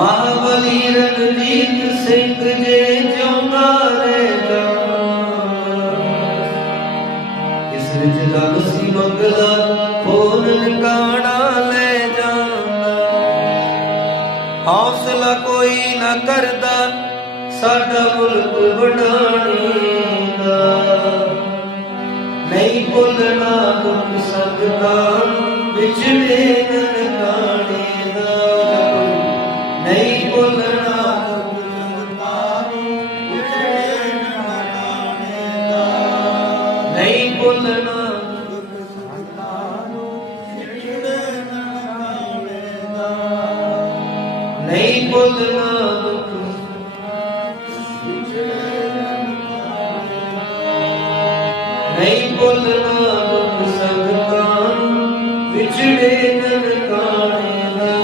ਆਖਦੀ ਰਣਜੀਤ ਸਿੰਘ ਜੇ ਜਿਉਂਦਾ ਰਹੇਗਾ ਇਸ ਵਿੱਚ ਰੱਬ ਮੰਗਲਾ ਖੋਲ ਨਿਕਾਣਾ ਲੈ ਜਾਂਦਾ। ਹੌਸਲਾ ਕੋਈ ਨਾ ਕਰਦਾ, ਸਾਡਾ ਮੁਲਕ ਵਡਾਣੀ ਦਾ ਨਹੀਂ ਭੁੱਲਣਾ ਦੁੱਖ ਸਦਕਾ ਵਿਛੜੇ ਨਨਕਾਣੇ ਨਹੀਂ ਭੁੱਲਣਾ ਦੁੱਖ ਨਹੀਂ ਭੁੱਲਣਾ ਦੁੱਖ ਸੰਗਤਾਂ ਵਿਛੜੇ ਨਨਕਾਣੇ ਦਾ